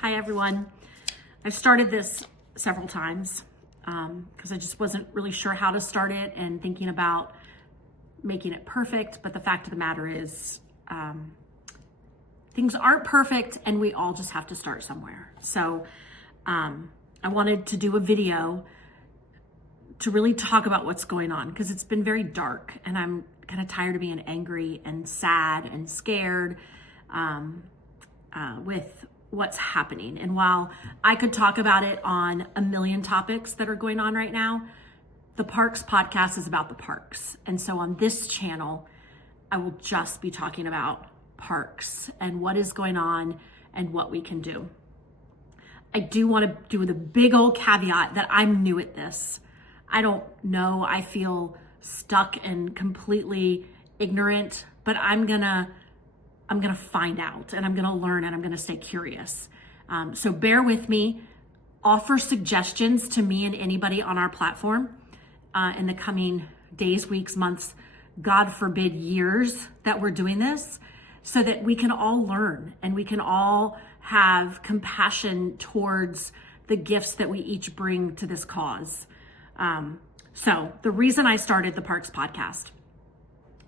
Hi everyone. I've started this several times because I just wasn't really sure how to start it and thinking about making it perfect. But the fact of the matter is things aren't perfect and we all just have to start somewhere. So I wanted to do a video to really talk about what's going on because it's been very dark and I'm kind of tired of being angry and sad and scared with what's happening. And while I could talk about it on a million topics that are going on right now, the Parks podcast is about the parks. And so on this channel, I will just be talking about parks and what is going on and what we can do. I do want to do the big old caveat that I'm new at this. I don't know. I feel stuck and completely ignorant, but I'm gonna find out and I'm gonna learn and I'm gonna stay curious. So bear with me, offer suggestions to me and anybody on our platform in the coming days, weeks, months, God forbid years that we're doing this, so that we can all learn and we can all have compassion towards the gifts that we each bring to this cause. So the reason I started the Parks podcast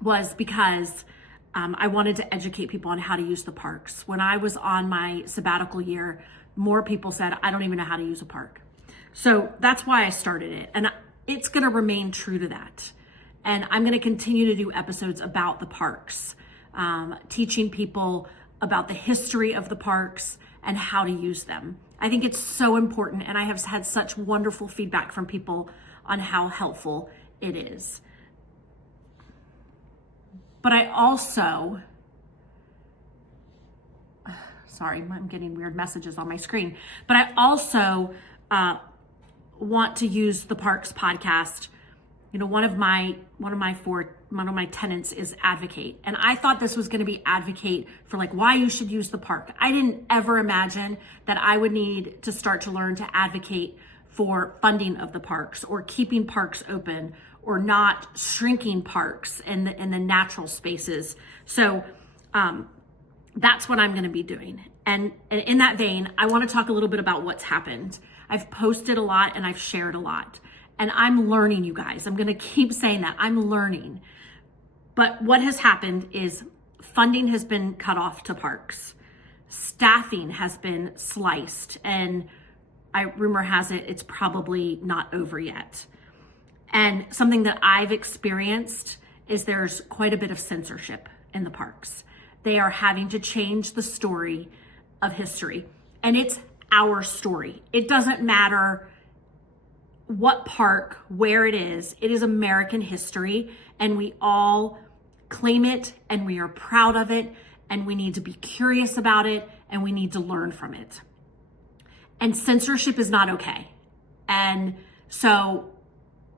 was because I wanted to educate people on how to use the parks. When I was on my sabbatical year, more people said, I don't even know how to use a park. So that's why I started it. And it's going to remain true to that. And I'm going to continue to do episodes about the parks, teaching people about the history of the parks and how to use them. I think it's so important. And I have had such wonderful feedback from people on how helpful it is. But I also, sorry, I'm getting weird messages on my screen, but I also want to use the Parks podcast. You know, one of my tenets is advocate. And I thought this was going to be advocate for like why you should use the park. I didn't ever imagine that I would need to start to learn to advocate for funding of the parks or keeping parks open or not shrinking parks in the natural spaces. So that's what I'm going to be doing. And in that vein, I want to talk a little bit about what's happened. I've posted a lot and I've shared a lot. And I'm learning, you guys. I'm going to keep saying that. I'm learning. But what has happened is funding has been cut off to parks. Staffing has been sliced. And rumor has it, it's probably not over yet. And something that I've experienced is there's quite a bit of censorship in the parks. They are having to change the story of history. And it's our story. It doesn't matter what park, where it is American history, and we all claim it and we are proud of it, and we need to be curious about it and we need to learn from it. And censorship is not okay. And so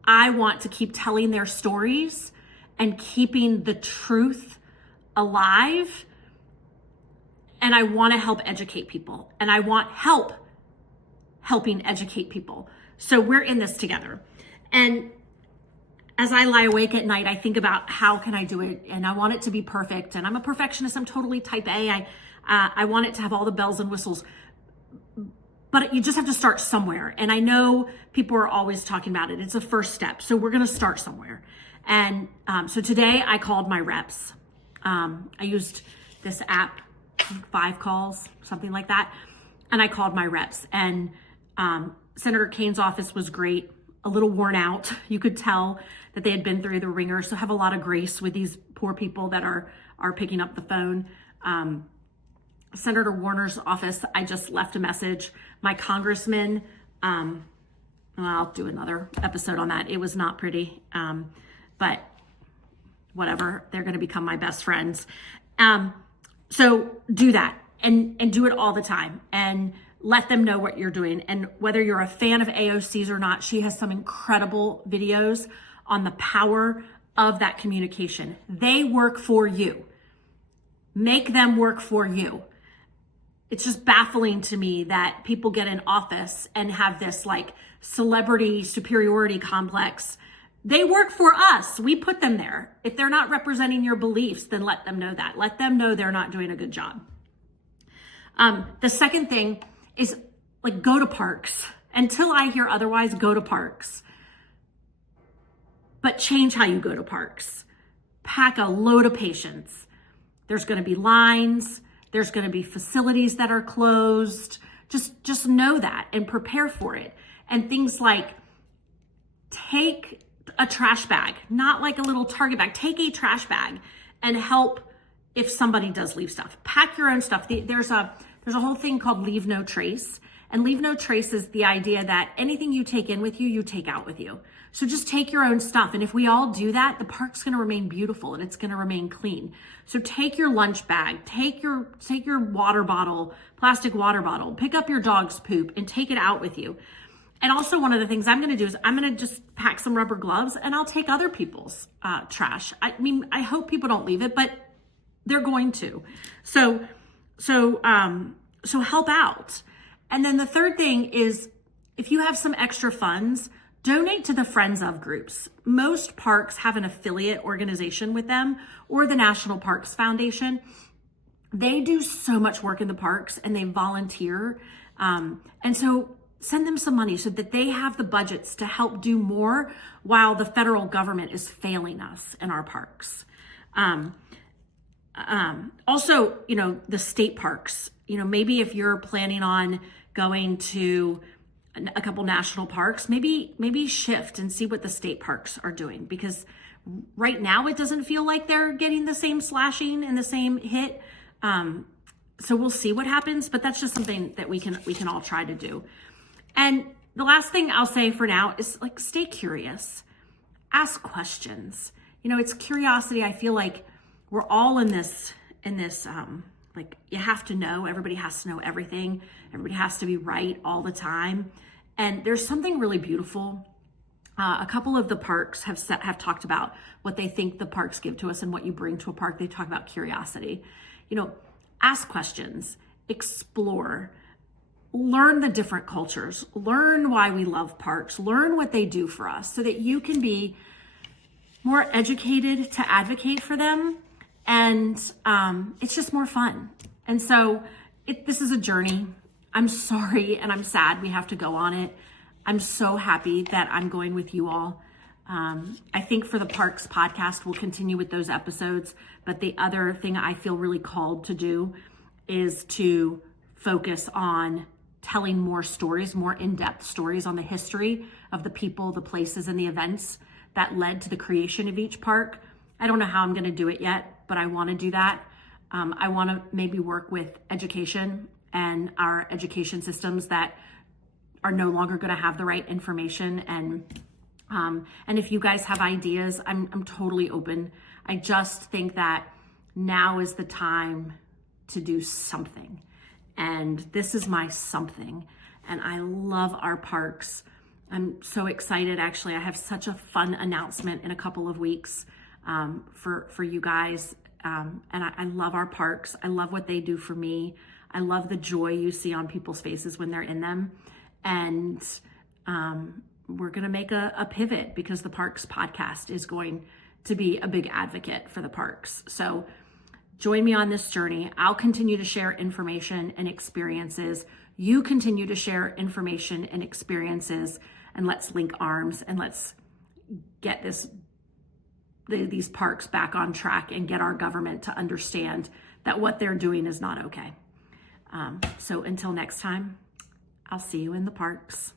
I want to keep telling their stories and keeping the truth alive. And I want to help educate people. And I want help helping educate people. So we're in this together. And as I lie awake at night, I think about how can I do it? And I want it to be perfect. And I'm a perfectionist. I'm totally type A. I want it to have all the bells and whistles. But you just have to start somewhere. And I know people are always talking about it. It's a first step. So we're going to start somewhere. And so today I called my reps. I used this app, 5 calls, something like that. And I called my reps. And Senator Kane's office was great, a little worn out. You could tell that they had been through the ringer. So have a lot of grace with these poor people that are picking up the phone. Senator Warner's office, I just left a message. My congressman, I'll do another episode on that. It was not pretty, but whatever. They're going to become my best friends. So do that and do it all the time and let them know what you're doing. And whether you're a fan of AOC's or not, she has some incredible videos on the power of that communication. They work for you. Make them work for you. It's just baffling to me that people get in office and have this like celebrity superiority complex. They work for us. We put them there. If they're not representing your beliefs, then let them know that. Let them know they're not doing a good job. The second thing is like, go to parks. Until I hear otherwise, go to parks. But change how you go to parks. Pack a load of patience. There's going to be lines. There's going to be facilities that are closed. Just know that and prepare for it. And things like, take a trash bag, not like a little Target bag. Take a trash bag and help if somebody does leave stuff. Pack your own stuff. There's a whole thing called leave no trace. And leave no trace is the idea that anything you take in with you, you take out with you. So just take your own stuff. And if we all do that, the park's going to remain beautiful and it's going to remain clean. So take your lunch bag, take your water bottle, plastic water bottle, pick up your dog's poop and take it out with you. And also one of the things I'm going to do is I'm going to just pack some rubber gloves and I'll take other people's trash. I mean, I hope people don't leave it, but they're going to. So help out. And then the third thing is, if you have some extra funds, donate to the Friends of groups. Most parks have an affiliate organization with them, or the National Parks Foundation. They do so much work in the parks and they volunteer. And so send them some money so that they have the budgets to help do more while the federal government is failing us in our parks. Also, the state parks, maybe if you're planning on going to a couple national parks, maybe shift and see what the state parks are doing, because right now it doesn't feel like they're getting the same slashing and the same hit. So we'll see what happens, but that's just something that we can all try to do. And the last thing I'll say for now is, like, stay curious, ask questions. It's curiosity. I feel like we're all in this, like, you have to know, everybody has to know everything. Everybody has to be right all the time. And there's something really beautiful. A couple of the parks have talked about what they think the parks give to us and what you bring to a park. They talk about curiosity. Ask questions, explore, learn the different cultures, learn why we love parks, learn what they do for us so that you can be more educated to advocate for them. And it's just more fun. And so this is a journey. I'm sorry and I'm sad we have to go on it. I'm so happy that I'm going with you all. I think for the Parks podcast, we'll continue with those episodes. But the other thing I feel really called to do is to focus on telling more stories, more in-depth stories on the history of the people, the places, and the events that led to the creation of each park. I don't know how I'm going to do it yet, but I want to do that. I want to maybe work with education and our education systems that are no longer going to have the right information. And if you guys have ideas, I'm totally open. I just think that now is the time to do something. And this is my something. And I love our parks. I'm so excited. Actually, I have such a fun announcement in a couple of weeks for you guys. And I love our parks. I love what they do for me. I love the joy you see on people's faces when they're in them. And we're going to make a pivot because the Parks podcast is going to be a big advocate for the parks. So join me on this journey. I'll continue to share information and experiences. You continue to share information and experiences, and let's link arms and let's get these parks back on track and get our government to understand that what they're doing is not okay. So until next time, I'll see you in the parks.